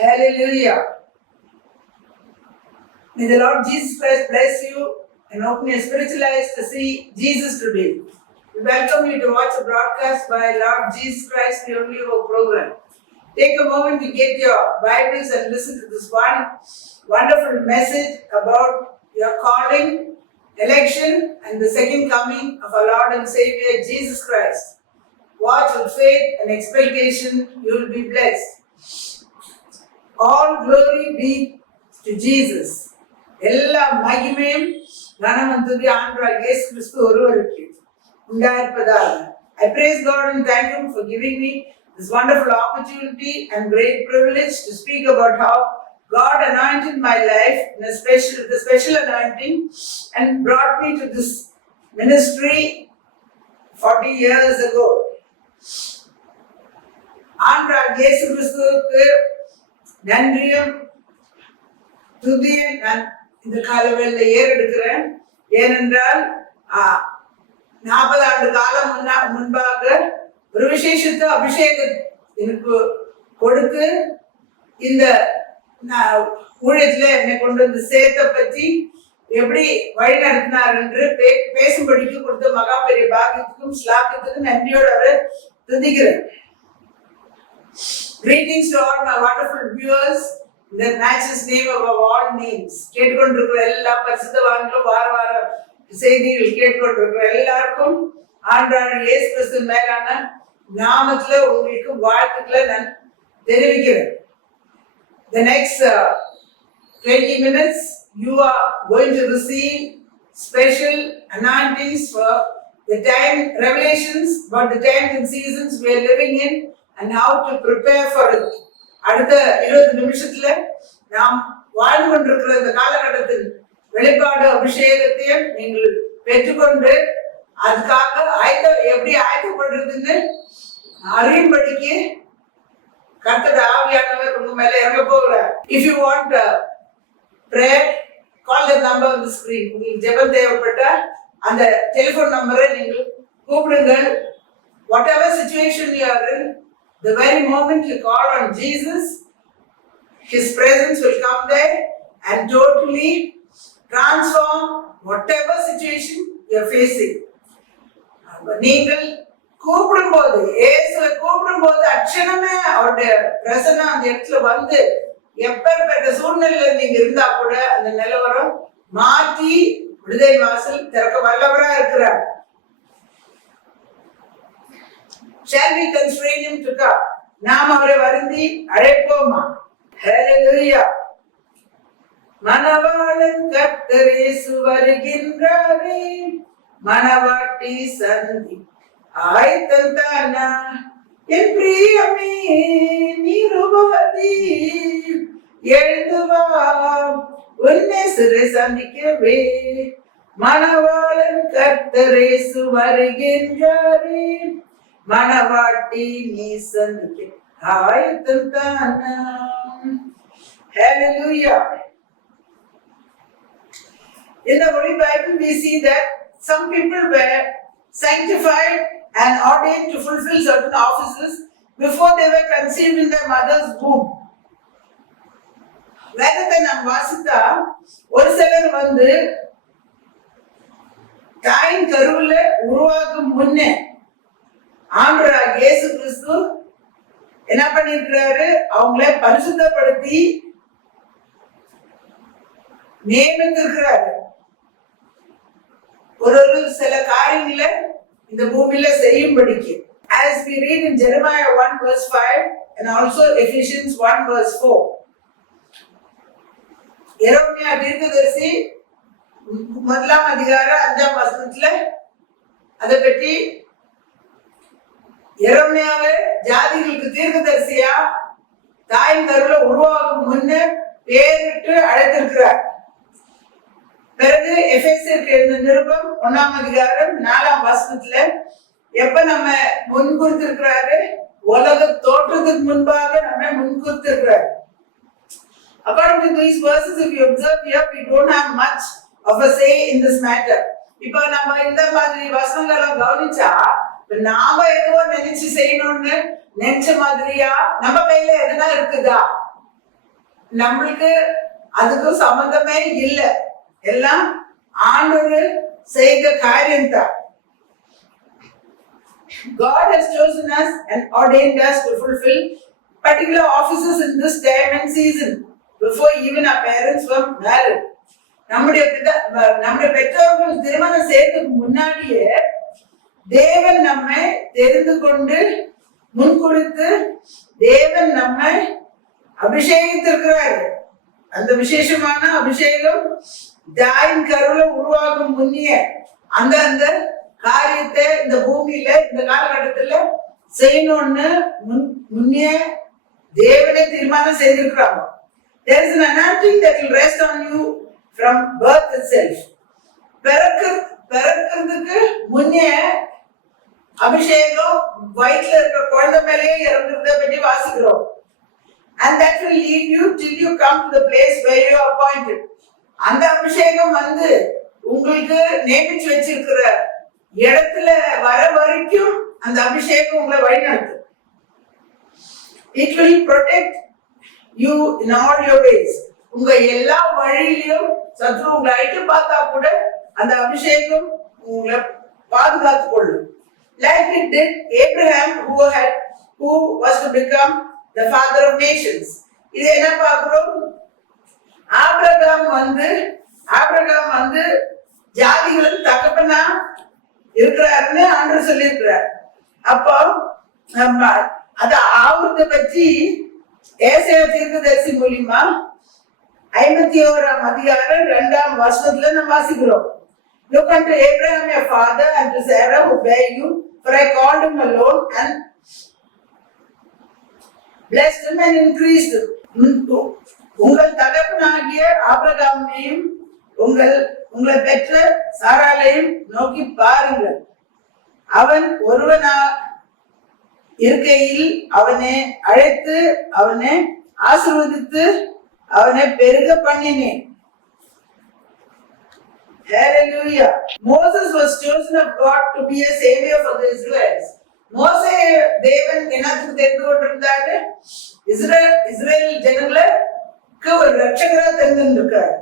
Hallelujah. May the Lord Jesus Christ bless you and open your spiritual eyes to see Jesus today. We welcome you to watch a broadcast by Lord Jesus Christ, the Only Hope program. Take a moment to get your Bibles and listen to this one wonderful message about your calling, election, and the second coming of our Lord and Savior Jesus Christ. Watch with faith and expectation, you will be blessed. All glory be to Jesus. எல்லா மகிமையும் கனமும் துதி ஆண்டவராகிய இயேசு கிறிஸ்து ஒருவருக்கு உண்டாயிருப்பதாக. I praise God and thank Him for giving me this wonderful opportunity and great privilege to speak about how God anointed my life in a special anointing and brought me to this ministry 40 years ago. ஆண்டவராகிய இயேசு கிறிஸ்துவுக்கு நன்றியும் துதியை நான் இந்த காலவேளையில ஏறெடுக்கிறேன். ஏனென்றால் 40 ஆண்டு காலம் முன்பாக ஒரு விசேஷத்த அபிஷேகம் எனக்கு கொடுத்து இந்த ஊழியத்துல என்னை கொண்டு வந்து சேர்த்த பற்றி எப்படி வழி நடத்தினார் என்று பேசும்படிக்கு கொடுத்த மகா பெரிய பாக்கியத்துக்கும் ஸ்லாக்கியத்துக்கும் நன்றியோடு அவரை துதிக்கிறேன். Greetings to all my wonderful viewers. The matches name above all names. கேட்டுக்கொண்டிருக்கிற எல்லா பரிசுத்தவான்களும் வார செய்திகள் கேட்டுக்கொண்டிருக்கிற எல்லாருக்கும் ஆண்டவராகிய இயேசு கிறிஸ்து மேலான நாமத்துல உங்களுக்கு வாழ்த்துக்களை நான் தெரிவிக்கிறேன். The next 20 minutes you are going to receive special anointings for the time revelations about the times and seasons we are living in and how to prepare for it. அடுத்த 20 நிமிஷத்துல நாம் வாழ்ந்து கொண்டிருக்கிற இந்த காலகட்டத்தில் வெளிப்பாடு அபிஷேகத்தையும் நீங்கள் பெற்றுக்கொண்டு அதுக்காக எப்படி ஆயத்தப்படுறதுன்னு அறியும்படிக்கு கர்த்தர் ஆவியானவர் உங்க மேல இறங்க போகிறார். If you want prayer, call the number on the screen. உங்களுக்கு ஜெபம் தேவைப்பட்டா அந்த டெலிபோன் நம்பரை நீங்கள் கூப்பிடுங்கள். Whatever situation you are in, the very moment you call on Jesus, His presence will come there and totally transform whatever situation you are facing. நீங்கள் கூப்பிடும்போது இயேசுவை கூப்பிடும்போது அட்சணமே அவருடைய பிரசன்னம் அந்த இடத்துல வந்து எப்பேற்பட்ட சூழ்நிலையில நீங்க இருந்தா கூட அந்த நிலவரம் மாற்றி விடுதலை வாசல் திறக்க வல்லவரா இருக்கிறார். Shall we constrain him to come? நாம் அவரை வருந்தி அழைப்போமா? Hallelujah. மணவாளன் கர்த்தர் இயேசு வருகின்றாரே, மணவாட்டி சந்தி ஆயத்தம் தானா, என் பிரியமே நீருபவதி எழுந்து வா உன்னை சிறை சந்திக்கவே, மணவாளன் கர்த்தர் இயேசு வருகின்றாரே, மணவாட்டி நீ சந்திக்க ஆயத்தம் தானா. Hallelujah. In the Holy Bible we see that some people were sanctified and ordained to fulfill certain offices before they were conceived in their mother's womb. வேதத்தை நாம் வாசித்தா ஒரு சிலர் வந்து தாயின் கருவுல உருவாக்கும் முன்னே ஆண்டவராகிய இயேசு கிறிஸ்து என்ன பண்ணிருக்கிறாரு, அவங்கள பரிசுத்தப்படுத்தி நியமித்திருக்கிறாரு. ஒரு சில காரியங்களை இந்த பூமியில செய்யும்படிக்கு. As we read in Jeremiah 1 verse 5 and also Ephesians 1 verse 4. எரேமியா தீர்க்கதரிசி 1 அதிகாரம் 5 வசனத்துல அதை பற்றி எரேமியாவே ஜாதிகளுக்கு தீர்க்கதரிசியா தாயின் கருவுல உருவாகும் முன்னே பேரிட்டு அழைத்திருக்கிறார். பிறகு எபேசியருக்கு எழுதின நிருபம் 1 அதிகாரம் 4 வசனத்துல எப்ப நம்ம முன்குறித்திருக்கிறாரு, உலக தோற்றத்துக்கு முன்பாக நம்ம முன்குறித்திருக்கிறார். According to these verses, if you observe here, we don't have much of a say in this matter. இப்போ நம்ம இந்த மாதிரி வசனங்களை கவனிச்சா நாம எதுவோ நினைச்சு செய்யணும்னு நினைச்ச மாதிரியா நம்ம கையில எதுனா இருக்குதா? நம்மளுக்கு அதுக்கும் சம்பந்தமே இல்லை. எல்லாம் ஆண்டவர் செய்த காரியம் தான். God has chosen us and ordained us to fulfill particular offices in this time and season before even our parents were married. நம்முடைய பெற்றோர்கள் திருமணம் செய்யறதுக்கு முன்னாடியே தேவன் நம்மை தெரிந்து கொண்டு முன்குறித்து தேவன் நம்மை அபிஷேகித்திருக்கிறார். அந்த விசேஷமான அபிஷேகம் தாயின் கருவில உருவாகும் முன்னிய அந்த காரியத்தை இந்த பூமியில இந்த காலகட்டத்துல செய்யணும்னு முன்னிய தேவனே தீர்மானம் செய்திருக்கிறாங்க. There is an anointing that will rest on you from birth itself. பிறக்கிறதுக்கு முன்னே அபிஷேகம் வயிற்றுல இருக்கிற குழந்தை மேலேயே இறங்குறத பற்றி வாசிக்கிறோம். And that will lead you till you come to the place where you are appointed. அந்த அபிஷேகம் உங்களுக்கு நியமிச்சு வச்சிருக்கிற இடத்துல வர வரைக்கும் அந்த அபிஷேகம் உங்களை வழிநடத்தும். It will protect you in all your ways. உங்க எல்லா வழியிலும் சத்ரு உங்களை அழைத்து பார்த்தா கூட அந்த அபிஷேகம் உங்களை பாதுகாத்து கொள்ளும். Like it did Abraham who was to become the father of nations. இது என்ன பார்க்கிறோம்? ஆபிரகாம் ஜாதிகளின் தகப்பனா இருக்கிறாருன்னு ஆண்டவர் சொல்லியிருக்கிறார். அப்போ அத ஆவரத்தை பற்றி ஏசாயா தீர்க்கதரிசி மூலியமா 51ஆம் அதிகாரம் 2ஆம் வசனத்துல நம்ம வாசிக்கிறோம். Look unto Abraham your father and to Sarah who bare you, for I called him alone and blessed him and increased him. உங்கள் தகப்பனாகிய ஆபிரகாமையும் உங்களை பெற்ற சாராளையும் நோக்கி பாருங்கள். அவன் ஒருவனா இருக்கையில் அவனை அழைத்து அவனை ஆசீர்வதித்து அவனை பெருக பண்ணினேன். Hallelujah. Moses was chosen of God to be a savior for the Israelites. மோசே தேவன் என்னத்துக்கு தெரிந்து கொண்டிருந்தாரு? இஸ்ரேல் ஜனங்களுக்கு ஒரு ரட்சகரா தெரிந்திருக்கார்.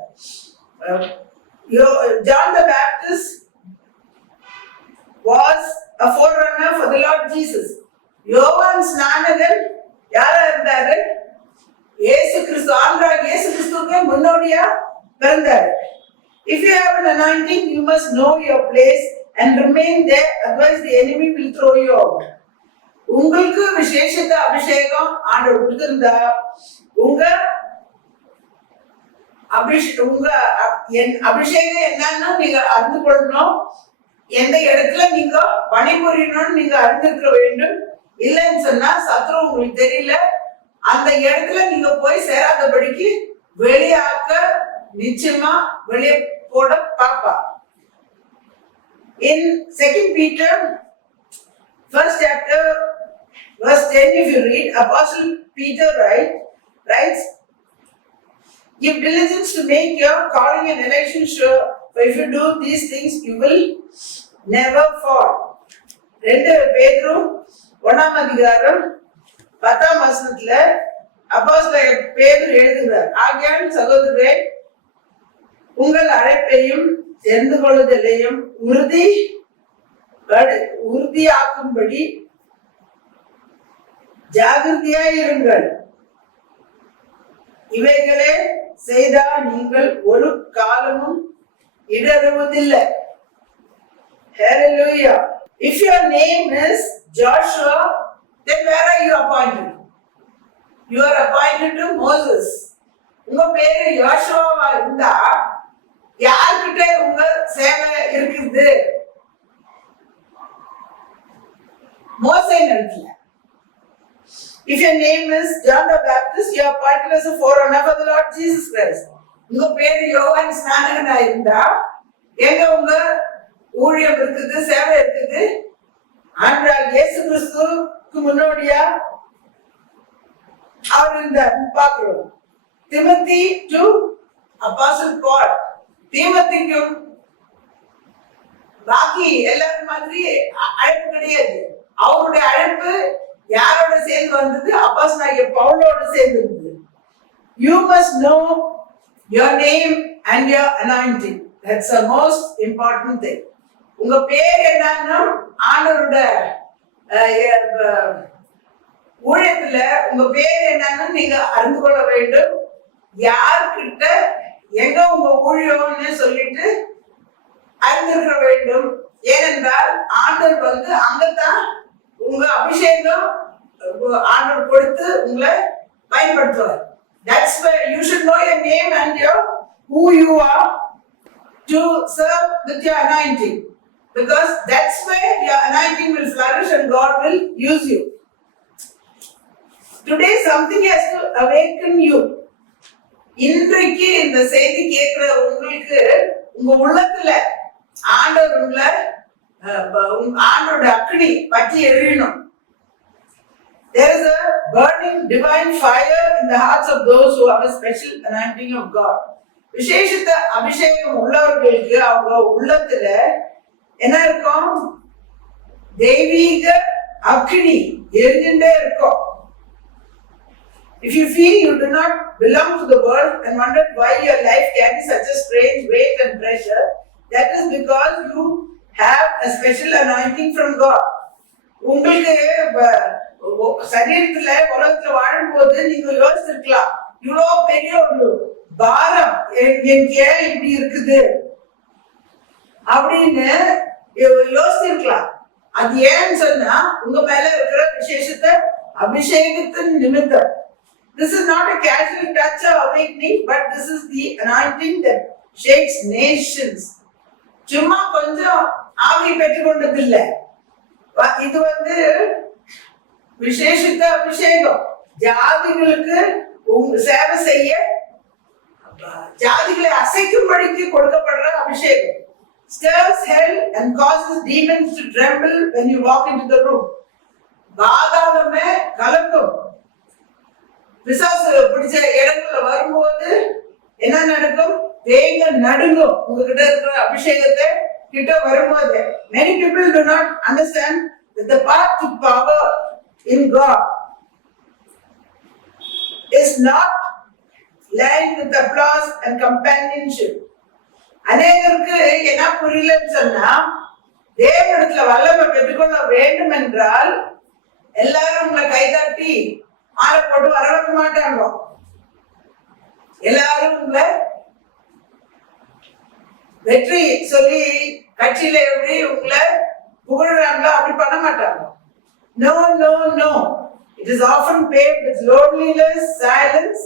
John the Baptist was a forerunner for the Lord Jesus. யோவான் ஸ்நானகன் யாரா இருந்தாரு? இயேசு கிறிஸ்து, ஆண்டவராகிய இயேசு கிறிஸ்துவுக்கு முன்னோடியா பிறந்தாரு. If you have an anointing, you must know your place and remain there, otherwise the enemy will throw you out. உங்களுக்கு விசேஷத்த அபிஷேகம் ஆண்டவர் கொடுத்திருந்தா உங்க அபிஷேகம் என்னன்னு நீங்க அறிந்து கொள்ளணும். எந்த இடத்துல நீங்க பணிபுரியணும்னு நீங்க அறிந்திருக்க வேண்டும். இல்லைன்னு சொன்னா சத்ரு உங்களுக்கு தெரியல, அந்த இடத்துல நீங்க போய் சேராதபடிக்கு வெளியாக்க நிச்சயமா வெளியே போட பாப்பா. In 2 Peter 1st chapter verse 10, if you read, Apostle Peter writes, give diligence to make your calling and election sure, for if you do these things, you will never fall. 2 பேதுரு 1ஆம் அதிகாரம் 10ஆம் வசனத்துல அப்போஸ்தலர் பேதுரு எழுதுகிறார், ஆகையால் சகோதரரே, உங்கள் அழைப்பையும் தெரிந்து கொள்ளுதலையும் உறுதியாக்கும்படி ஜாகிரதையாயிருங்கள். இவைகளே செய்தால் நீங்கள் ஒரு காலமும் இடறுவதில்லை. Hallelujah. If your name is Joshua, then where are you appointed? You are appointed to Moses. உங்க பேரு யோசுவாவா இருந்தா யார்கிட்ட உங்க சேவை இருக்குது? மோசே இடத்துல. If your name is John the Baptist, you are appointed as a forerunner for the Lord Jesus Christ. உங்க பேரு யோவான் ஸ்நானகனா இருந்தா எங்க உங்க ஊழியம் இருக்குது, சேவை இருக்குது? ஆண்டவராகிய இயேசு கிறிஸ்துவுக்கு முன்னோடியா அவர் இருந்தார் பார்க்கிறோம். Timothy to Apostle Paul. தீமோத்தேயுக்கும் பாக்கி எல்லாரும் மாதிரி அழைப்பு கிடையாது. அவருடைய அழைப்பு யாரோட சேர்ந்து வந்தது? அப்போஸ்தலனாகிய பவுலோட சேர்ந்து இருந்தது. You must know your name and your anointing. That's the most important thing. உங்க பேர் என்னன்னா ஆண்டவரோட ஊழியத்துல உங்க பேர் என்னன்னு நீங்க அறிந்து கொள்ள வேண்டும். யார்கிட்ட எங்க உங்க ஊழியம்னு சொல்லிட்டு அறிந்திருக்க வேண்டும். ஏனென்றால் ஆண்டவர் வந்து அங்கதான் உங்க அபிஷேகம் ஆண்டவர் கொடுத்து உங்களை பயன்படுத்துவார். That's why you should know your name and your who you are to serve with your anointing, because that's where your anointing will flourish and God will use you. Today something has to awaken you. இன்றைக்கு இந்த செய்தி கேட்கிற உங்களுக்கு உங்க உள்ளத்துல ஆண்டவருள்ள ஆண்டோட அக்னி பற்றி எரியணும். There is a burning divine fire in the hearts of those who have a special anointing of God. விசேஷித்த அபிஷேகம் உள்ளவர்களுக்கு அவங்க உள்ளத்துல என்ன இருக்கும்? தெய்வீக அக்னி எரிஞ்சுட்டே இருக்கும். If you feel you do not belong to the world and wonder why your life carries such a strange weight and pressure, that is because you have a special anointing from God. உங்களுக்கு சரீரத்துல உலகத்துல வாழும்போது நீங்க யோசிச்சிருக்கலாம், இவ்வளோ பெரிய ஒரு பாரம் எனக்கு ஏன் இப்படி இருக்குது அப்படின்னு யோசிச்சிருக்கலாம். அது ஏன்னு சொன்னா உங்க மேல இருக்கிற விசேஷத்தை அபிஷேகத்தின் நிமித்தம். This is not a casual touch or awakening, but this is the anointing that shakes nations. சும்மா கொஞ்சம் ஆவி பெற்றுக்கொண்டது இல்லை, இது வந்து விசேஷித்த அபிஷேகம். ஜாதிகளுக்கு சேவை செய்ய, ஜாதிகளை அசைக்கும்படிக்கு கொடுக்கப்படுற அபிஷேகம். Stirs hell and causes demons to tremble when you walk into the room. பாதாளமே கலக்கும். பிசாசு பிடிச்ச இடங்கள்ல வரும்போது என்ன நடக்கும்? தேங்க நடுங்கும். உங்ககிட்ட இருக்கிற அபிஷேகத்தை கிட்ட வரும்போது. Many people do not understand that the path to power in God is not lined with applause and companionship. அநேகருக்கு என்ன புரியலன்னு சொன்னா, தேவனிடத்துல வல்லமை பெற்றுக்கொள்ள வேண்டும் என்றால் எல்லாரும் உங்களை கைதட்டி மாலை போட்டு வரவேற்க மாட்டாங்க. எல்லாரும் உங்களை வெற்றி சொல்லி கட்சியில எப்படி உங்களை புகழ்றாங்களோ அப்படி பண்ண மாட்டாங்க. No, no, no. It is often paved with loneliness, silence,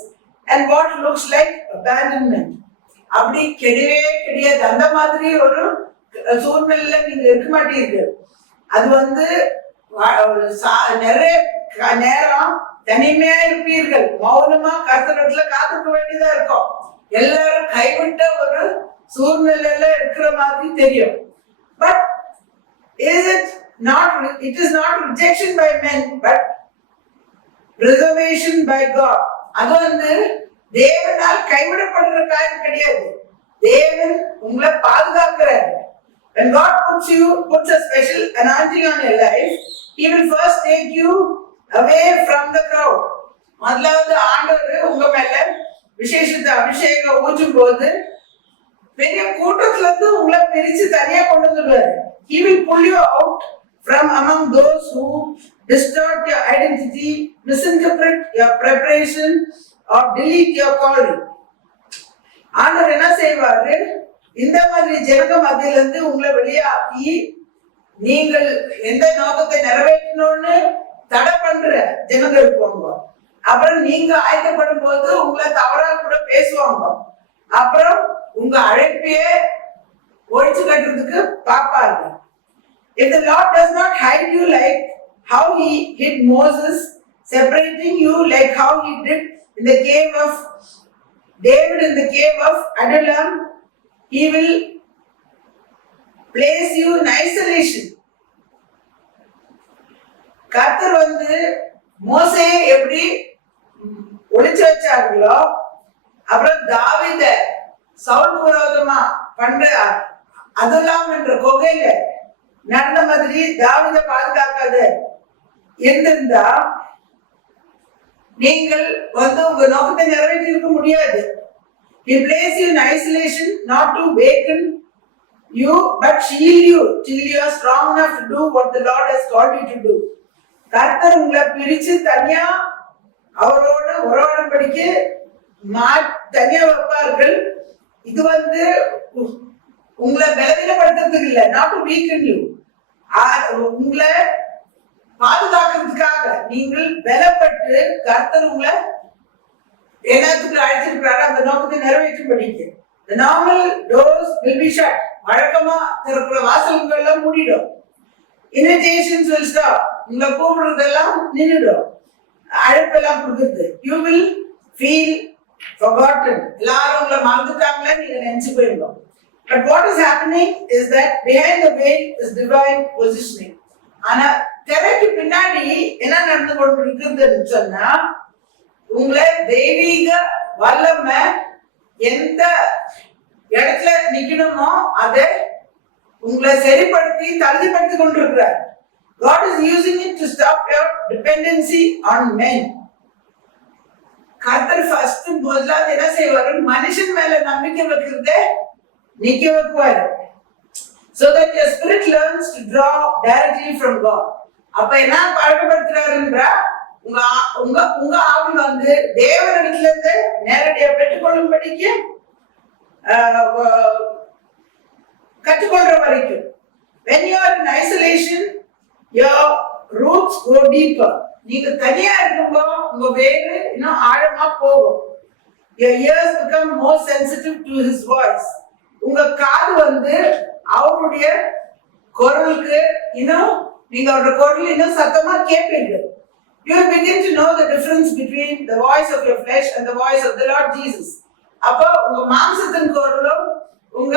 and what looks like abandonment. அப்படி கிடையவே கிடையாது. அந்த மாதிரி ஒரு சூழ்நிலையில நீங்க இருக்க மாட்டீங்க. அது வந்து நிறைய நேரம் தனிமையா இருப்பீர்கள். மௌனமா கர்த்தரிடத்துல காத்துக்க வேண்டியதா இருக்கும். எல்லாரும் கைவிட்ட ஒரு சூழ்நிலையில இருக்கிற மாதிரி தெரியும். But is it not? It is not rejection by men, but preservation by God. அது வந்து தேவனால் கைவிடப்படுற காரியம் கிடையாது. தேவன் உங்களை பாதுகாக்கிறார். When God puts a special anointing on your life, He will first take you away from the crowd. முதலாவது ஆண்டவர் உங்க மேல விசேஷித்த அபிஷேகம் ஊற்றும் போது பெரிய கூட்டத்துல இருந்து உங்களை பிரிச்சு தனியா கொண்டு வந்துடுவாரு. He will pull you out from among those who distort your identity, misinterpret your preparation, or delete your calling. ஆண்டவர் என்ன செய்வாரு? இந்த மாதிரி ஜனங்க மத்தியில இருந்து உங்களை வெளியாக்கி நீங்கள் எந்த நோக்கத்தை நிறைவேற்றணும்னு தடை பண்ற ஜனங்க இருப்பாங்க. அப்புறம் நீங்க ஆயத்தப்படும் போது உங்களை தவறா கூட பேசுவாங்க. அப்புறம் உங்க அழைப்பையே ஒழிச்சு கட்டுறதுக்கு பாப்பாங்க. If the Lord does not hide you like how He hid Moses, separating you like how He did in the cave of David in the cave of Adullam, He will place you in isolation. கர்த்தர் வந்து மோசேயை எப்படி ஒளிச்சு வச்சாங்களோ, அப்புறம் தாவீத சவுல் விரோதமா பண்ற அதுல்லாம் என்ற கொகையில நடந்த மாதிரி தாவீத பாதுகாக்காத இருந்திருந்தா நீங்கள் உங்க நோக்கத்தை நிறைவேற்றி இருக்க முடியாது. He placed you in isolation not to waken you but shield you till you are strong enough to do what the Lord has called you to do. கர்த்தர் உங்களை பிரிச்சு தனியா அவரோடு உறவாடும்படிக்கு தனியா வைப்பார்கள். இது உங்களை பலவீனப்படுத்துறதுக்கு இல்ல, நாட் டு வீக்கன் யூ, உங்களை பாதுகாக்கிறதுக்காக. நீங்கள் பலப்பட்டு கர்த்தர் உங்களை என்னத்துக்கு அழைச்சிருக்கிறாரு, அந்த நோக்கத்தை நிறைவேற்றும்படிக்கு. The normal doors will be shut. வழக்கமா திறக்கிற வாசல்கள் எல்லாம் மூடிடும். Invitations will stop. உங்களை கூப்பிடுறதெல்லாம் நின்றுடும். அழைப்பெல்லாம் கொடுக்குறது. You will feel forgotten. எல்லாரும் உங்களை மறந்துட்டாங்களே நீங்க நினைச்சு போயிருந்தோம். But what is happening is that behind the veil is divine positioning. ஆனா திரைக்கு பின்னாடி என்ன நடந்து கொண்டு இருக்குதுன்னு சொன்னா, உங்களை தெய்வீக வல்லமை எந்த இடத்துல நிக்கணுமோ அதை உங்களை சரிப்படுத்தி தகுதிப்படுத்தி கொண்டிருக்கிறார். God is using it to stop your dependency on men. கர்த்தர் ஃபர்ஸ்ட் முதலாவது என்ன செய்வாரு, மனுஷன் மேல நம்பிக்கை வைக்கிறதே நிக்க வைக்குவாரு. So that your spirit learns to draw directly from God. அப்ப என்ன பழக்கப்படுத்துறாருன்றா, உங்க ஆவி தேவனிடத்துல இருந்து நேரடியா பெற்றுக்கொள்ளும்படிக்கு கற்றுக்கொள்ற வரைக்கும். When you are in isolation, your roots go deeper. நீங்க தனியா இருக்கும்போ உங்க வேறு இன்னும் ஆழமா போகும். Your ears become more sensitive to his voice. உங்க காது அவருடைய குரலுக்கு இன்னும் நீங்க அவருடைய குரல் இன்னும் சத்தமா கேட்பீங்க. You will begin to know the difference between the voice of your flesh and the voice of the Lord Jesus. அப்போ உங்க மாம்சத்தின் குரலும் உங்க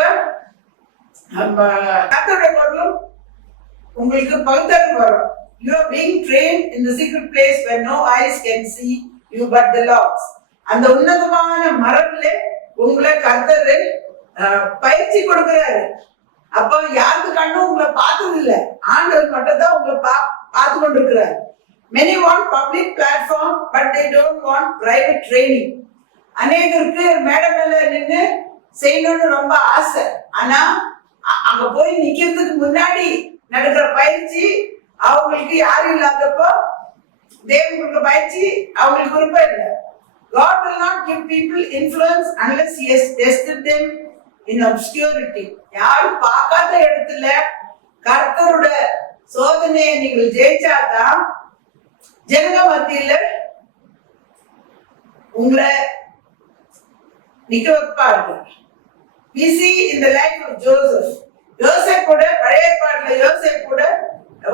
கர்த்தருடைய குரலும் உங்களுக்கு பகுத்தறிவு வரும். You are being trained in the secret place where no eyes can see you but the Lord's. அந்த உன்னதமான மரபிலே உங்களை கர்த்தர் பயிற்சி கொடுக்கிறாரு. அப்போ யாருக்கு கண்ணும் உங்களை பார்த்தது இல்லை, ஆண்டவர் மட்டும் தான் உங்களை பார்த்து கொண்டிருக்கிறார். Many want public platform but they don't want private training. அநேகருக்கு மேடை மேல நின்று செய்யணும்னு ரொம்ப ஆசை. ஆனா அங்க போய் நிக்கிறதுக்கு முன்னாடி நடக்கிற பயிற்சி அவங்களுக்கு யாரும் இல்லாதப்போ தேவன் கொடுக்கிற பயிற்சி அவங்களுக்கு விருப்பம் இல்லை. God will not give people influence unless he has tested them in obscurity. யாரும் பார்க்காத இடத்துல கர்த்தரோட சோதனையை நீங்கள் ஜெயிச்சாதான் ஜனங்க மத்தியில உங்களை நிக்க வைப்பார்கள். We see in the life of Joseph. யோசேப் கூட பழைய ஏற்பாட்டுல யோசேப் கூட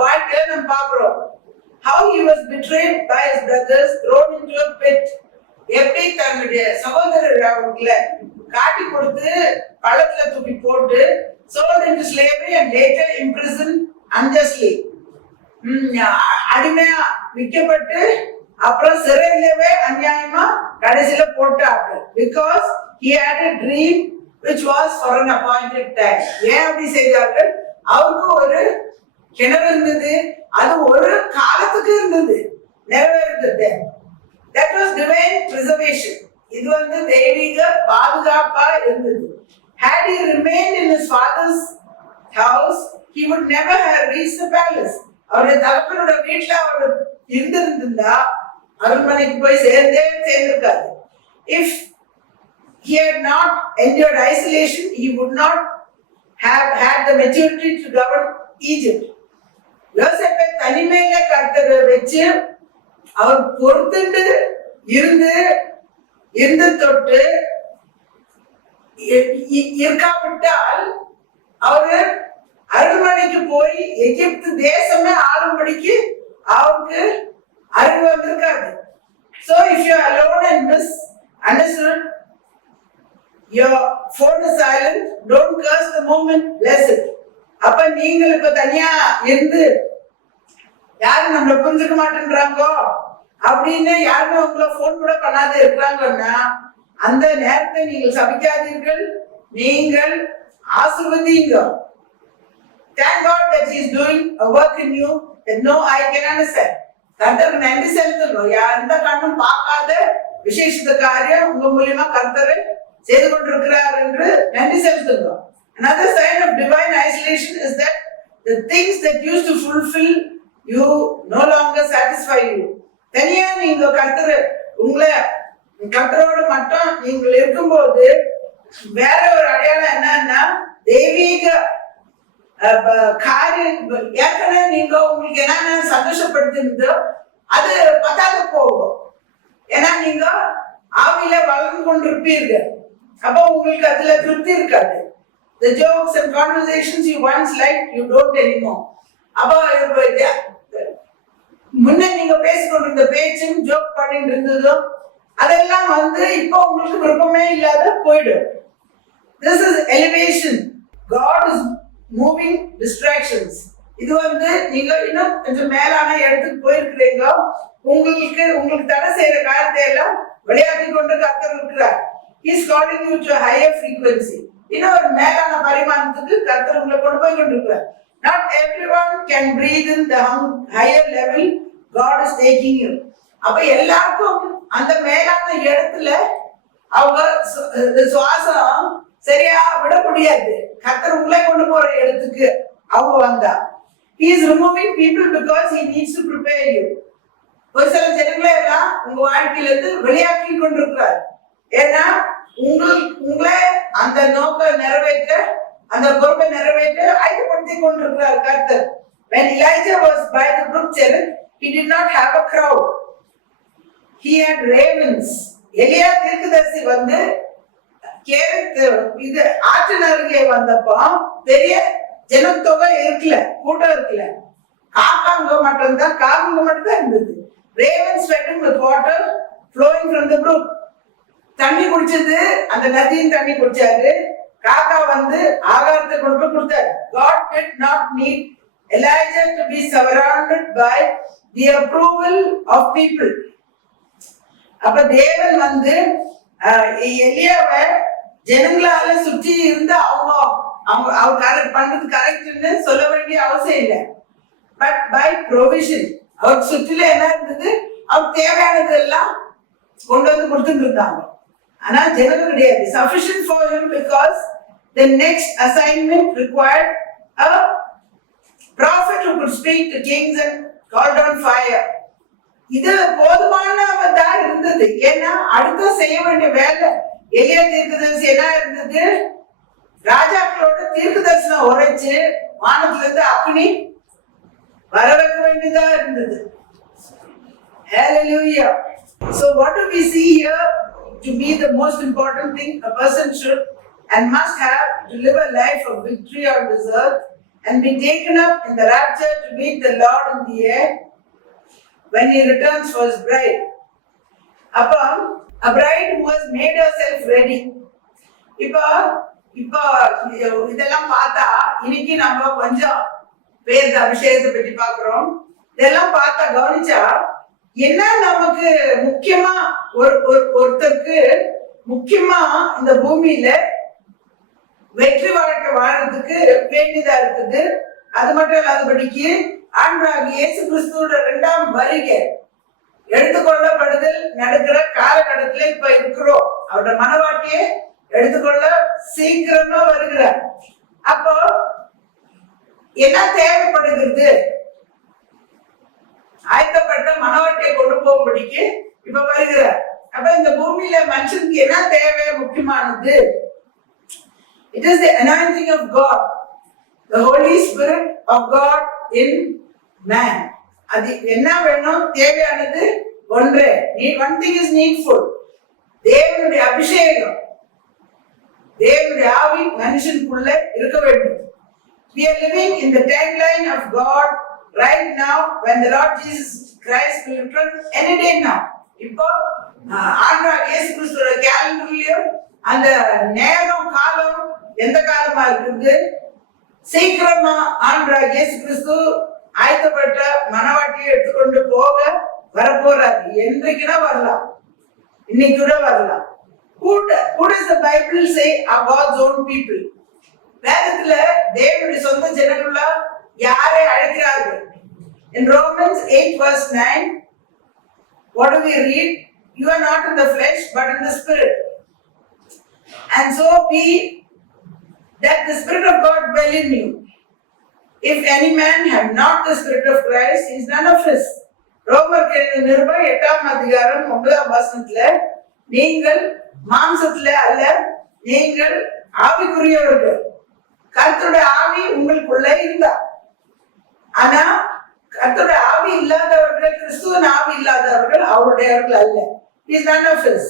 வாழ்க்கையில நம்ம பார்க்கிறோம். How he was betrayed by his brothers, thrown into a pit. எப்படி தன்னுடைய சகோதரர் அவங்களை காட்டி கொடுத்து பள்ளத்துல தூக்கி போட்டு sold into slavery and later imprisoned unjustly. அடிமையா விற்கப்பட்டு அப்புறம் சிறையிலவே அநியாயமா கடைசியில போட்டார்கள். Because he had a dream which was for an appointed time. ஏன் அப்படி செய்தார்கள்? அவருக்கு ஒரு கிணறு இருந்தது, அது ஒரு காலத்துக்கு இருந்தது, நிறைவேறுது. That was divine preservation. இது தெய்வீக பாதுகாப்பா இருந்தது. Had he remained in his father's house, he would never have reached the palace. அவருடைய தகப்பனோட வீட்டுல அவர் இருந்திருந்தா அரண்மனைக்கு போய் சேர்ந்திருக்காது. If he had not endured isolation, he would not have had the maturity to govern Egypt. யோசேப்பை தனிமையில கர்த்தர் வச்சு அவர் பொறுத்துண்டு இருந்து தொட்டு இருக்காவிட்டால் அவரு அரண்மனைக்கு போய் எகிப்து தேசமே ஆளும்படிக்கு அவருக்கு அறிவு வந்திருக்காது. So if you are alone and misunderstood, your phone is silent, don't curse the moment, bless it. அப்ப நீங்கள் இப்ப தனியா இருந்து யாரும் நம்மள புரிஞ்சுக்க மாட்டேன்றாங்கோ அப்படின்னு யாருமே உங்களை போன் கூட பண்ணாத இருக்கிறாங்கன்னா அந்த நேரத்தை நீங்கள் சபிக்காதீர்கள், நீங்கள் ஆசீர்வதிங்க. Thank God that he is doing a work in you that no eye can understand. கர்த்தருக்கு நன்றி செலுத்தணும். எந்த கண்ணும் பார்க்காத விசேஷித்த காரியம் உங்க மூலியமா கர்த்தர் செய்து கொண்டிருக்கிறார் என்று நன்றி செலுத்தணும். Another sign of divine isolation is that the things that used to fulfill you no longer satisfy you. தனியா நீங்க கர்த்தரோடு மட்டும் நீங்கள் இருக்கும்போது வேற ஒரு அடையாளம் என்னன்னா தெய்வீக காரியம். ஏற்கனவே நீங்க உங்களுக்கு என்னென்ன சந்தோஷப்படுத்திருந்தோ அது பத்தாத போகும். ஏன்னா நீங்க ஆவியில வளர்ந்து கொண்டிருப்பீர்கள். அப்போ உங்களுக்கு அதுல திருப்தி இருக்காது. The jokes and conversations you once liked, you don't anymore. அப்போ முன்ன நீங்க பேசிக்கொண்டிருந்த பேச்சும் ஜோக் பண்ணிட்டு இருந்ததும் அதெல்லாம் இப்போ உங்களுக்கு விருப்பமே இல்லாத போயிடும். This is elevation. God is moving distractions. இது நீங்க இன்னும் கொஞ்சம் மேலான இடத்துக்கு போயிருக்கிறீங்க. உங்களுக்கு தடை செய்யற காரியத்தை எல்லாம் விளையாடி கொண்டு கர்த்தர் இருக்கிறார். He is calling you to a higher frequency. இன்னும் ஒரு மேலான பரிமாணத்துக்கு கர்த்தர் உங்களை கொண்டு போய் கொண்டிருக்கிறார். Not everyone can breathe in the higher level God is taking you. அப்ப எல்லாருக்கும் அந்த மேலான இடத்துல அவங்க சுவாசம் சரியா விட முடியாது. கர்த்தர் உங்களை கொண்டு போற இடத்துக்கு அவங்க வந்தா. He is removing people because he needs to prepare you. ஒரு சில ஜனங்களை எல்லாம் உங்க வாழ்க்கையில இருந்து வெளியாக்கி கொண்டிருக்கிறார். ஏன்னா உங்களை அந்த நோக்க நிறைவேற்ற அந்த பொறுப்பை நிறைவேற்ற ஆயத்தப்படுத்தி கொண்டிருக்கிறார் கர்த்தர். When Elijah was by the brook Cherith, he did not have a crowd. He had ravens. எலியா தீர்க்கதரிசி இது ஆற்றின் அருகே வந்தப்போ பெரிய ஜனத்தொகை இருக்கல, கூட்டம் இருக்கல. காக்காங்க மட்டும்தான் இருந்தது. Ravens fed him with water flowing from the brook. தண்ணி குடிச்சது, அந்த நதியின் தண்ணி குடிச்சாரு. காக்கா ஆகாரத்தை கொண்டு போய் கொடுத்தாரு. God did not need Elijah to be surrounded by the approval of people. அப்ப தேவன் எலியாவை ஜனங்களால சுற்றி இருந்து அவர் பண்றது கரெக்ட்னு சொல்ல வேண்டிய அவசியம் இல்லை. பட் பை ப்ரொவிஷன் அவர் சுற்றில என்ன இருந்தது, அவர் தேவையானது எல்லாம் கொண்டு கொடுத்துட்டு இருந்தாங்க. ஆனா ஜனங்க கிடையாது. Sufficient for him because the next assignment required a prophet who could speak to kings and call down fire. இது போதுமானதா இருந்தது. ஏன்னா அடுத்த செய்ய வேண்டிய வேலை எலியா தீர்க்கதரிசி என்ன இருந்தது, ராஜாக்களோட தீர்க்க தரிசனம் உரைச்சு வானத்துல இருந்து அக்னி வர வைக்க வேண்டியதா இருந்தது. Hallelujah. So what do we see here to be the most important thing a person should and must have to live a life of victory on this earth and be taken up in the rapture to meet the Lord in the air when he returns for his bride. Upon a bride who has made herself ready. இப்போ இதெல்லாம் பார்த்தா இன்னைக்கு நம்ம கொஞ்சம் பேர் அபிஷேகத்தை பற்றி பார்க்கிறோம். இதெல்லாம் பார்த்தா கவனிச்சா என்ன நமக்கு முக்கியமா ஒருத்தருக்கு முக்கியமா இந்த பூமியில வெற்றி வாழ்க்கை வாழ்றதுக்கு வேண்டியதா இருக்குது. அது மட்டும் இல்லாதபடிக்கு ஆண்டவராகிய இயேசு கிறிஸ்துவோட 2ஆம் வருகை எடுத்துக்கொள்ளப்படுதல் நடக்கிற காலகட்டத்துல இப்ப இருக்கிறோம். அவரோட மனவாட்டியை எடுத்துக்கொள்ள சீக்கிரமா வருகிறார். அப்போ என்ன தேவைப்படுகிறது, ஆயத்தப்பட்ட மனவாட்டியை கொண்டு போகும்படிக்கு இப்ப வருகிறார். அப்ப இந்த பூமியில மனுஷனுக்கு என்ன தேவை முக்கியமானது? It is the anointing of God, the Holy Spirit of God in man. அது என்ன வேணும், தேவையானது ஒன்றே. One thing is needful. தேவனுடைய அபிஷேகம், தேவனுடைய ஆவி மனுஷனுக்குள்ள இருக்க வேண்டும். We are living in the timeline of God right now when the Lord Jesus Christ will return any day now. இப்போ ஆண்டவர் இயேசு கிறிஸ்துவோட கேலண்டர்லயும் அந்த நேரம் காலம் எந்த காலமா இருக்குது, சீக்கிரமா ஆண்டவர் இயேசு கிறிஸ்து ஆயத்தப்பட்ட மனவாட்டியை எடுத்துக்கொண்டு போக வரப்போறாரு. என்றைக்குன்னா வரலாம், இன்னைக்கு கூட வரலாம். Who does the Bible say are God's own people? வேதத்துல தேவனுடைய சொந்த ஜனங்கள யாரை அழைக்கிறார்கள்? In Romans 8 verse 9, what do we read? You are not in the flesh but in the spirit. And so be that the Spirit of God dwell in you. If any man have not the Spirit of Christ, he is none of his. ரோமர் நிருபம் 8ஆம் அதிகாரம் 9ஆம் வசனத்துல, நீங்கள் மாம்சத்துல அல்ல, நீங்கள் ஆவிக்குரியவர்கள், கர்த்தருடைய ஆவி உங்களுக்குள்ள இருந்தா. ஆனா கர்த்தருடைய ஆவி இல்லாதவர்கள், கிறிஸ்துவின் ஆவி இல்லாதவர்கள் அவருடையவர்கள் அல்ல. He is none of his.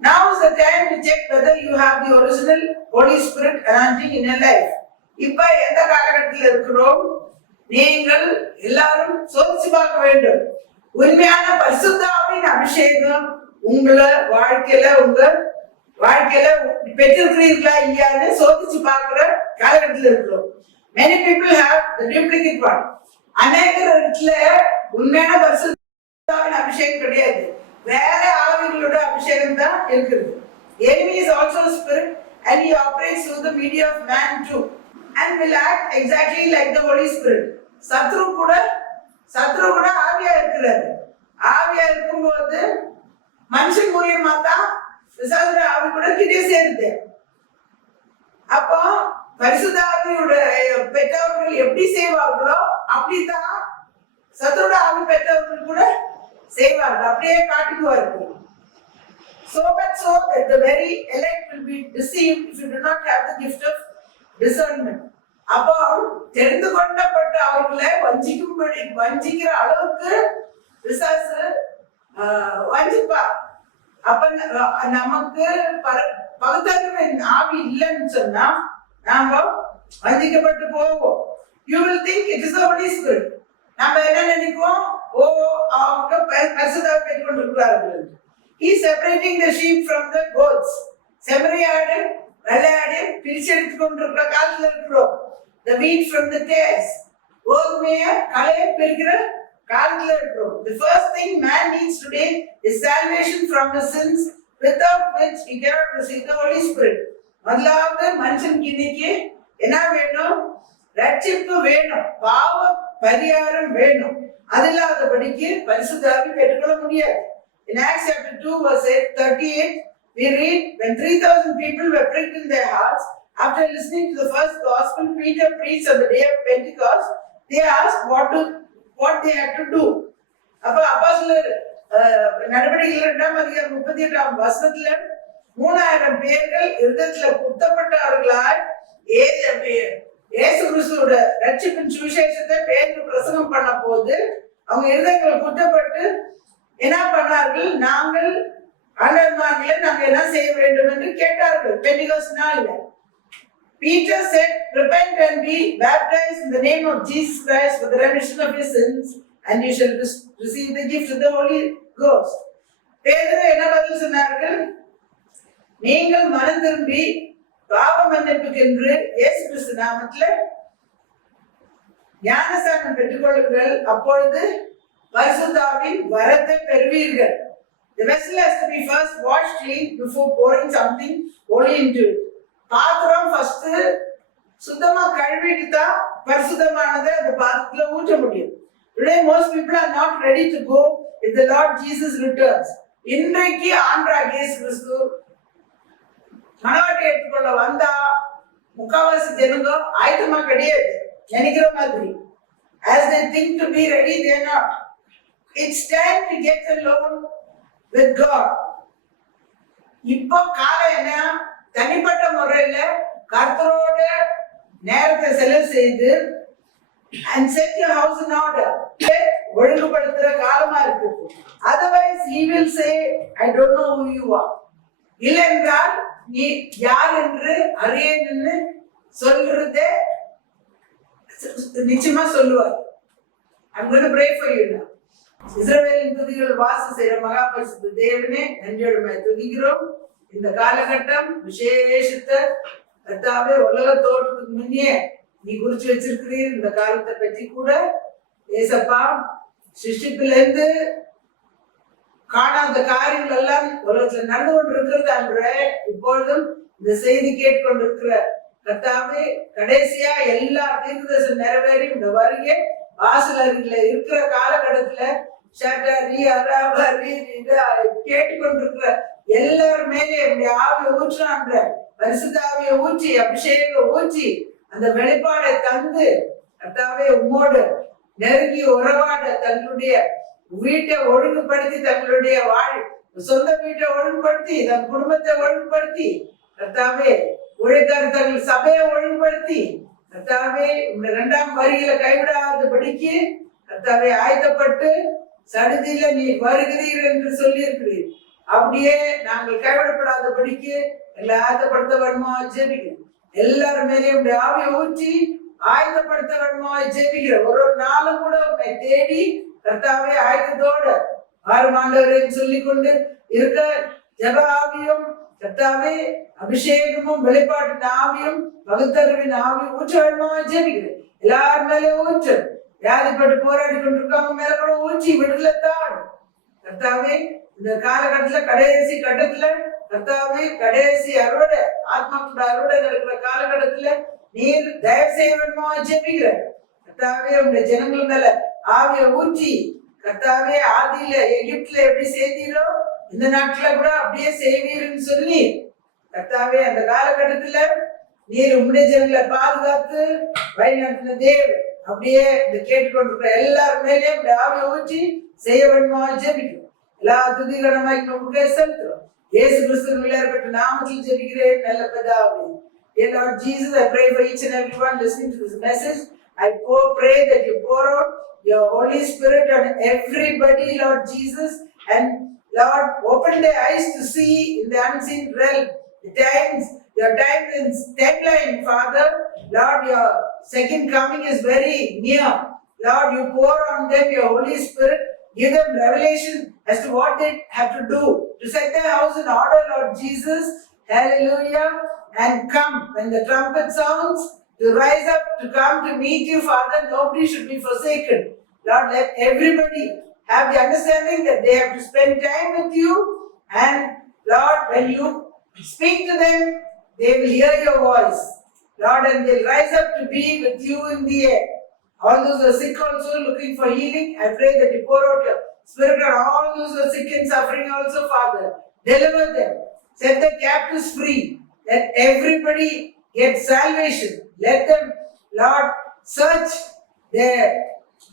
Now is the time to check whether you have the original Holy Spirit anointing in your life. இப்ப எந்த காலகட்டத்தில் இருக்கிறோம்? நீங்கள் எல்லாரும் சோதிச்சு பார்க்க வேண்டும். உண்மையான பரிசுத்த ஆவியின் அபிஷேகம் உங்களை உங்க வாழ்க்கையில பெற்றிருக்கிறீர்களா இல்லையான்னு சோதிச்சு பார்க்கிற காலகட்டத்தில் இருக்கிறோம். Many people have the duplicate one. அநேகர் இடத்துல உண்மையான பரிசுத்த ஆவியின் அபிஷேகம் கிடையாது, வேற ஆவிகளோட அபிஷேகம் தான் இருக்குது. Enemy is also a spirit and he operates through the media of man too and will act exactly like the Holy Spirit. சத்ரு கூட ஆவியா இருக்கிறாரு. ஆவியா இருக்கும்போது மனுஷன் மூலியமா தான் பிசாசுடைய ஆவி கூட கிட்டே சேருது. அப்போ பரிசுத்த ஆவியோட பெற்றவர்கள் எப்படி செய்வார்களோ அப்படித்தான் சத்ருட ஆவி பெற்றவர்கள் கூட செய்வார்கள், அப்படியே காட்டுக்குவார்கள். So much so that the very elect will be deceived if you do not have the gift of discernment. அப்போ தெரிந்து கொண்டப்பட்ட அவர்களை வஞ்சிக்கிற அளவுக்கு பிசாசு வஞ்சிப்பா. அப்ப நமக்கு பகுத்தறிவு ஆவி இல்லைன்னு சொன்னா நாம வஞ்சிக்கப்பட்டு போவோம். You will think it is the Holy Spirit. நாம என்ன நினைப்போம்? அவங்க பரிசுத்தாவை பெற்றுக் கொண்டிருக்கிறார்கள். He is separating the sheep from the goats. செம்மறியாடு வெள்ளையாடு பிரிச்செடுத்து கொண்டிருக்கிற காலத்துல இருக்கிறோம். The wheat from the tares. கோதுமைய களைய பிரிக்கிற காலத்துல இருக்கிறோம். The first thing man needs today is salvation from his sins, without which he cannot receive the Holy Spirit. முதலாவது மனுஷனுக்கு இன்னைக்கு என்ன வேணும்? ரட்சிப்பு வேணும், பாவ பரிகாரம் வேணும். அது இல்லாதபடிக்கு பரிசுத்த ஆவி பெற்றுக்கொள்ள முடியாது. In Acts chapter 2 verse 38, we read, when 3,000 people were pricked in their hearts after listening to the first gospel Peter preached on the day of Pentecost, they asked what they had to do. அப்ப அப்போஸ்தலர் நடவடிக்கைகள் 2ஆம் அதிகாரம் 38ஆம் வசனத்துல 3000 பேர்கள் இருதயத்துல குத்தப்பட்டவர்களாய் இயேசு கிறிஸ்துவோட ரட்சிப்பின் சுவிசேஷத்தை பேதுரு பிரசங்கம் பண்ண போது அவங்க இருதயங்கள் குத்தப்பட்டு என்ன பண்ணார்கள்? நாங்கள் ஆண்டவர்மார்களே நாங்கள் என்ன செய்ய வேண்டும் என்று கேட்டார்கள். பெண்டிகோஸ்ட் நாள்ல Peter said, repent and be baptized in the name of Jesus Christ for the remission of your sins and you shall receive the gift of the Holy Ghost. பேதுரு என்ன பதில் சொன்னார்கள்? நீங்கள் மனம் திரும்பி பாவ மன்னிப்புக்கென்று இயேசு கிறிஸ்து நாமத்துல ஞானஸ்நானம் பெற்றுக்கொள்ளுங்கள், அப்பொழுது பரிசுத்த ஆவியின் வரத்தை பெறுவீர்கள். The vessel has to be first washed clean before pouring something holy into it. பாத்திரம் ஃபர்ஸ்ட் சுத்தமா கழுவிட்டு தான் பரிசுத்தமானதை அந்த பாத்திரத்துல ஊற்ற முடியும். Today most people are not ready to go if the Lord Jesus returns. இன்றைக்கு ஆண்டவராகிய இயேசு கிறிஸ்து மனவாட்டி எடுத்துக்கொள்ள வந்தா முக்காவாசி ஜனங்க ஆயத்தமா கிடையாது நினைக்கிற மாதிரி. As they think to be ready, they are not. It's time to get alone with God. இப்போ காலம் என்ன? தனிப்பட்ட முறையில கர்த்தரோட நேரத்தை செலவு செய்து and set your house in order. ஒழுங்குபடுத்துற காலமா இருக்கு. Otherwise he will say, I don't know who you are. இல்லை என்றால் நீ யார் என்று அறியேன்னு சொல்றதே நிச்சயமா சொல்லுவார். I'm going to pray for you now. இஸ்ரவேலின் துதிகள் வாசம் செய்கிற மகா பரிசுத்த தேவனே, நன்றியோடு துதிக்கிறோம். இந்த காலகட்டம் விசேஷித்த கர்த்தாவே, உலக தோற்றத்துக்கு முன்னே நீ குறிச்சு வச்சிருக்கிறீர். இந்த காலத்தை பற்றி கூட ஏசப்பா சிருஷ்டிப்பிலிருந்து காணாத காரியங்கள் எல்லாம் உலகத்துல நடந்து கொண்டு இருக்கிறது அன்று இப்பொழுதும் இந்த செய்தி கேட்டுக்கொண்டிருக்கிற கர்த்தாவே, கடைசியா எல்லா தீர்க்கதரிசனம் நிறைவேறி இந்த வருகை வாசலருகில இருக்கிற காலகட்டத்துல கேட்டுக்கொண்டிருக்கிற எல்லார் மேலே என்னுடைய ஆவியை ஊற்றுறான்ற பரிசுத்த ஆவியை ஊற்றி அபிஷேகம் ஊற்றி அந்த வெளிப்பாடை தந்து கர்த்தாவே உம்மோடு நெருங்கி உறவாட தங்களுடைய வீட்டை ஒழுங்குபடுத்தி தங்களுடைய சொந்த வீட்டை ஒழுங்குபடுத்தி தன் குடும்பத்தை ஒழுங்குபடுத்தி கர்த்தாவே ஊழியக்காரர் தங்கள் சபையை ஒழுங்குபடுத்தி கர்த்தாவே இந்த 2ஆம் வரியில கைவிடாதபடிக்கு கர்த்தாவே ஆயத்தப்பட்டு சடுதியில நீ வருகிறீர் என்று சொல்லி இருக்கிறீர். அப்படியே நாங்கள் கைவிடப்படாதபடிக்கு எங்களை ஆயத்தப்படுத்த வேணுமா ஜெபிக்கிறோம். எல்லாரும் மேலேயும் ஆவியை ஊற்றி ஆயத்தப்படுத்த வேணுமா ஜெபிக்கிறோம். ஒரு நாளும் கூட உண்மை தேடி கர்த்தாவே ஆயத்தத்தோடு ஆறுமாண்டவரையும் சொல்லிக் கொண்டு இருக்க ஜப ஆவியும் கர்த்தாவே அபிஷேகமும் வெளிப்பாட்டு ஆவியும் பகுத்தறிவின் ஆவியும் ஊற்ற வேணுமா ஜெபிக்கிறேன். எல்லாரும் மேலே ஊற்று. வியாதிப்பட்டு போராடி கொண்டிருக்கவங்க மேல கூட ஊற்றி விடுதலைத்தான் கர்த்தாவே. இந்த காலகட்டத்துல கடைசி கட்டத்துல கர்த்தாவே கடைசி அறுவடை ஆத்மாக்களோட அறுவடை நடக்கிற காலகட்டத்துல நீர் தயவு செய்ய வேணுமா ஜெபிக்கிற கர்த்தாவே. உங்க ஜனங்கள் மேல ஆவிய ஊற்றி கர்த்தாவே ஆதியில எகிப்துல எப்படி செய்தீரோ இந்த நாட்டுல கூட அப்படியே செய்வீர்னு சொல்லி கர்த்தாவே அந்த காலகட்டத்துல நீர் உம்முடைய ஜனங்களை பாதுகாத்து வழி நடத்தின தேவன். அப்படியே இந்த கேட்டுக்கொண்டிருக்கிற எல்லாரும் மேலேயும் ஆவியை ஊற்றி செய்ய வேண்டுமா ஜெபிக்கிறோம். எல்லா துதிகரமாய் நமக்கு செலுத்துறோம். இயேசு கிறிஸ்துவின் விளையாடப்பட்ட நாமத்தில் ஜெபிக்கிறேன் நல்ல பிதாவே. Dear Lord Jesus, I pray for each and everyone listening to this message. I pray that you pour out your Holy Spirit on everybody, Lord Jesus, and Lord, open their eyes to see in the unseen realm the times, your time is deadline, Father. Lord, your second coming is very near. Lord, you pour on them your Holy Spirit. Give them revelation as to what they have to do to set their house in order, Lord Jesus. Hallelujah. And come when the trumpet sounds to rise up to come to meet you, Father. Nobody should be forsaken. Lord, let everybody have the understanding that they have to spend time with you. And Lord, when you speak to them, they will hear your voice. Lord, and they'll rise up to be with you in the air. All those who are sick also looking for healing, I pray that you pour out your Spirit on all those who are sick and suffering also, Father. Deliver them. Set the captives free. Let everybody get salvation. Let them, Lord, search their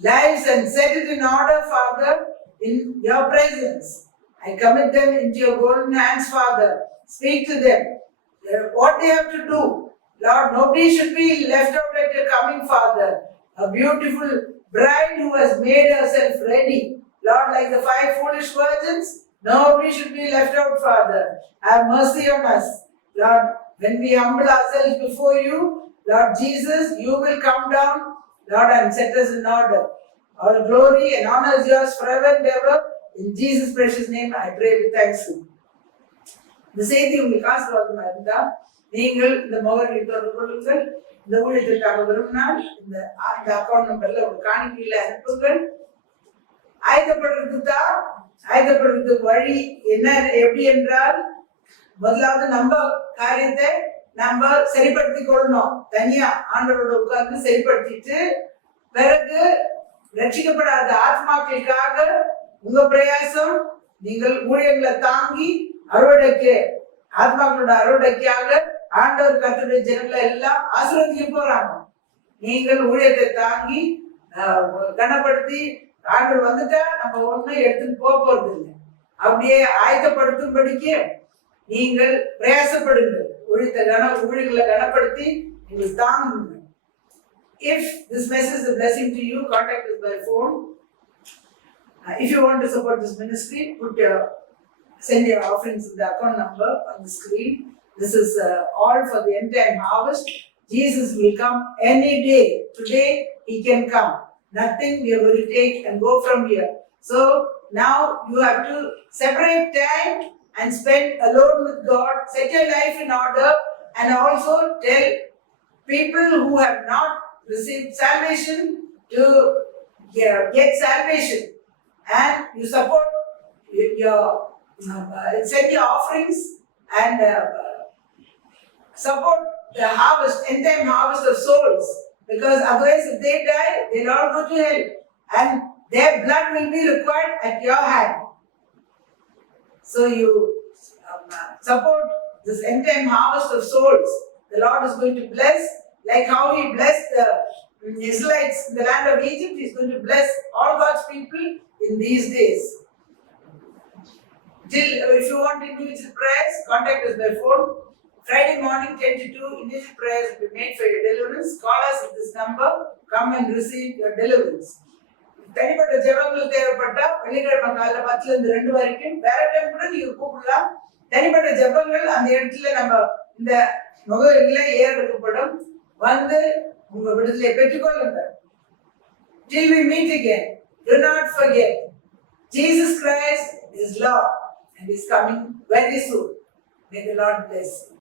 lives and set it in order, Father, in your presence. I commit them into your golden hands, Father. Speak to them. What they have to do. Lord, nobody should be left out at your coming, Father. A beautiful bride who has made herself ready. Lord, like the 5 foolish virgins, nobody should be left out, Father. Have mercy on us. Lord, when we humble ourselves before you, Lord Jesus, you will come down, Lord, and set us in order. All glory and honor is yours forever and ever. In Jesus' precious name, I pray with thanksgiving. இந்த செய்தி உங்களுக்கு ஆசீர்வாதமா இருந்தா நீங்கள் இந்த முகவரியை தொடர்பு கொள்ளுங்கள். இந்த ஊழியத்திற்காக விரும்பினால் இந்த அக்கௌண்ட் நம்பர்ல ஒரு காணிக்கையில அனுப்புங்கள். ஆயத்தப்படுறதுக்கு வழி என்ன எப்படி என்றால், முதலாவது நம்ம காரியத்தை நம்ம சரிப்படுத்திக் கொள்ளணும். தனியா ஆண்டவரோட உட்கார்ந்து சரிப்படுத்திட்டு பிறகு ரட்சிக்கப்படாத ஆத்மாக்களுக்காக உங்க பிரயாசம் நீங்கள் ஊழியர்களை தாங்கி அறுவடைக்கு ஆத்மாக்களோட அறுவடைக்காக ஆண்டவர் கர்த்தருடைய ஜனங்களை எல்லாம் ஆசீர்வதிக்க போறாங்க. நீங்கள் ஊழியத்தை தாங்கி கனப்படுத்தி ஆண்டவர் வந்துட்டா நம்ம ஒண்ணும் எடுத்துட்டு போறது இல்லை. அப்படியே ஆயத்தப்படுத்தும்படிக்கு நீங்கள் பிரயாசப்படுங்கள். ஊழியர்களை கனப்படுத்தி நீங்கள் தாங்குங்க. If this message is a blessing to you, contact us by phone. If you want to support this ministry, send your offerings in the account number on the screen. This is all for the end time harvest. Jesus will come any day. Today he can come. Nothing we are going to take and go from here. So now you have to separate time and spend alone with God. Set your life in order and also tell people who have not received salvation to get salvation. And you support your send your offerings and support the harvest, end time harvest of souls. Because otherwise, if they die, they'll all go to hell. And their blood will be required at your hand. So you support this end time harvest of souls. The Lord is going to bless, like how He blessed the Israelites in the land of Egypt. He's going to bless all God's people in these days. If you want individual prayers, contact us by phone. Friday morning 10 to 2, individual prayers will be made for your deliverance. Call us at this number. Come and receive your deliverance. தனிப்பட்ட ஜெபங்கள் தேவைப்பட்டா வெள்ளிக்கிழமை காலைல 10 to 2 வரைக்கும் வேற time கூட நீங்க கூப்பிடலாம். தனிப்பட்ட ஜெபங்கள் அந்த இடத்துல நம்ம இந்த முகவரியில ஏறெடுக்கப்படும். வந்து உங்க விடுதலை பெற்றுக்கொள்ளுங்க. Till we meet again, do not forget, Jesus Christ is Lord and is coming very soon. May the Lord bless you.